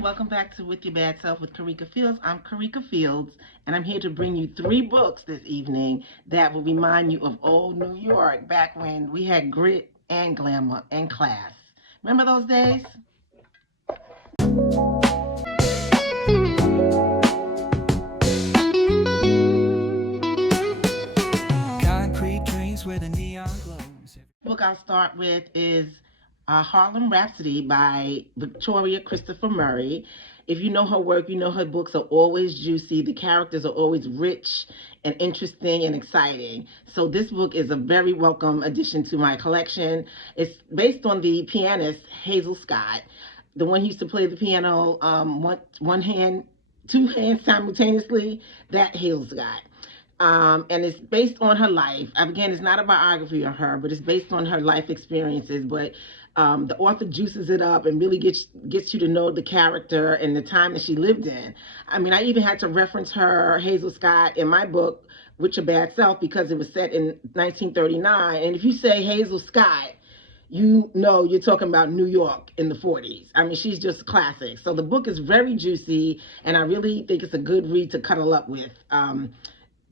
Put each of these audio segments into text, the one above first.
Welcome back to With Your Bad Self with Karika Fields. I'm Karika Fields, and I'm here to bring you 3 books this evening that will remind you of old New York, back when we had grit and glamour and class. Remember those days? Concrete dreams where the neon glows. The book I'll start with is Harlem Rhapsody by Victoria Christopher Murray. If you know her work, you know her books are always juicy. The characters are always rich and interesting and exciting. So this book is a very welcome addition to my collection. It's based on the pianist Hazel Scott, the one who used to play the piano one hand, 2 hands simultaneously, that Hazel Scott. And it's based on her life. Again, it's not a biography of her, but it's based on her life experiences. But the author juices it up and really gets you to know the character and the time that she lived in. I mean, I even had to reference her, Hazel Scott, in my book, With Your Bad Self, because it was set in 1939. And if you say Hazel Scott, you know you're talking about New York in the 40s. I mean, she's just classic. So the book is very juicy, and I really think it's a good read to cuddle up with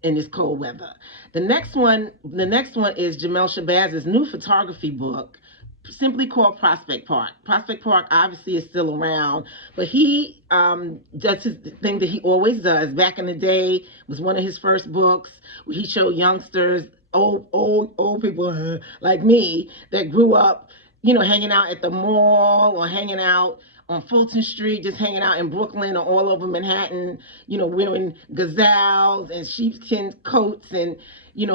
in this cold weather. The next one is Jamel Shabazz's new photography book, simply called Prospect Park. Prospect Park obviously is still around, but he does his thing that he always does. Back in the day, was one of his first books where he showed youngsters, old people like me that grew up, hanging out at the mall or hanging out on Fulton Street, just hanging out in Brooklyn or all over Manhattan, wearing gazelles and sheepskin coats. And,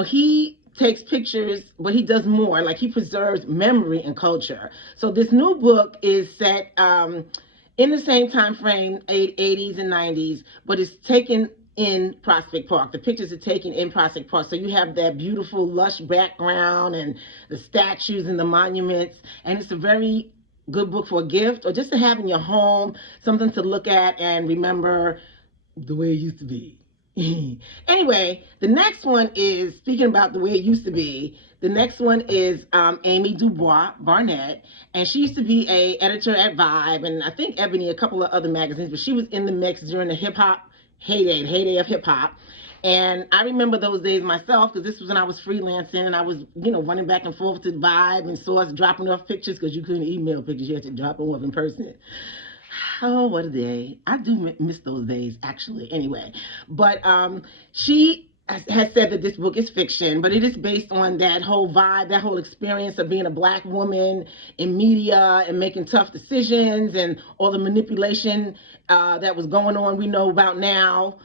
he takes pictures, but he does more. Like, he preserves memory and culture. So this new book is set in the same time frame, 80s and 90s, but it's taken in Prospect Park. The pictures are taken in Prospect Park. So you have that beautiful, lush background and the statues and the monuments. And it's a very good book for a gift or just to have in your home, something to look at and remember the way it used to be. Anyway, the next one is, speaking about the way it used to be, the next one is Amy Dubois Barnett, and she used to be a editor at Vibe, and I think Ebony, a couple of other magazines, but she was in the mix during the hip-hop heyday of hip-hop. And I remember those days myself, because this was when I was freelancing and I was, running back and forth to Vibe and Source, dropping off pictures, because you couldn't email pictures, you had to drop them off in person. Oh, what a day. I do miss those days, actually, anyway. But she has said that this book is fiction, but it is based on that whole vibe, that whole experience of being a Black woman in media and making tough decisions and all the manipulation that was going on we know about now.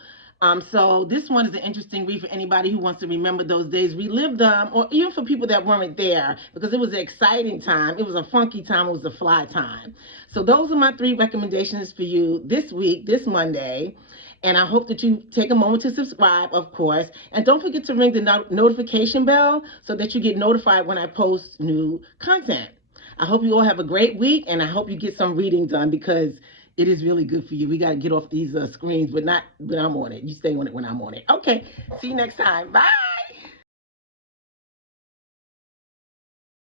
So this one is an interesting read for anybody who wants to remember those days, relive them, or even for people that weren't there, because it was an exciting time. It was a funky time. It was a fly time. So those are my 3 recommendations for you this week, this Monday. And I hope that you take a moment to subscribe, of course. And don't forget to ring the notification bell so that you get notified when I post new content. I hope you all have a great week, and I hope you get some reading done, because it is really good for you. We got to get off these screens, but not when I'm on it. You stay on it when I'm on it. Okay, see you next time. Bye.